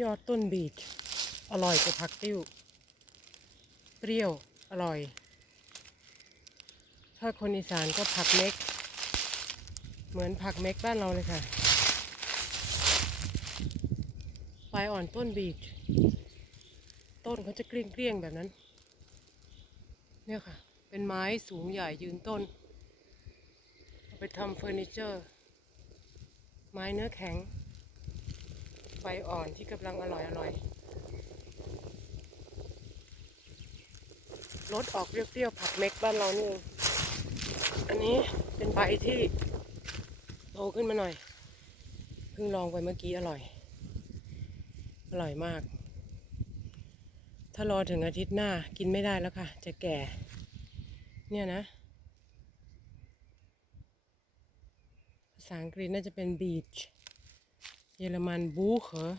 ยอดต้นบีทอร่อยกว่าผักติ้ว เปรี้ยว อร่อย ถ้าคนอีสานก็ผักเม็ก เหมือนผักเม็กบ้านเราเลยค่ะปลายอ่อนต้นบีทต้นเขาจะเกลี้ยงเกลี้ยงๆแบบนั้น เนี่ยค่ะ เป็นไม้สูงใหญ่ยืนต้น เอาไปทำเฟอร์นิเจอร์ ไม้เนื้อแข็ง ใบอ่อนที่กำลังอร่อยอร่อยรสออกเปรี้ยวๆผักเม็กบ้านเรานี่เองอันนี้เป็นใบที่โตขึ้นมาหน่อยเพิ่งลองไปเมื่อกี้อร่อย อร่อยมาก ถ้ารอถึงอาทิตย์หน้ากินไม่ได้แล้วค่ะ จะแก่ เนี่ยนะ ภาษาอังกฤษน่าจะเป็น beach เย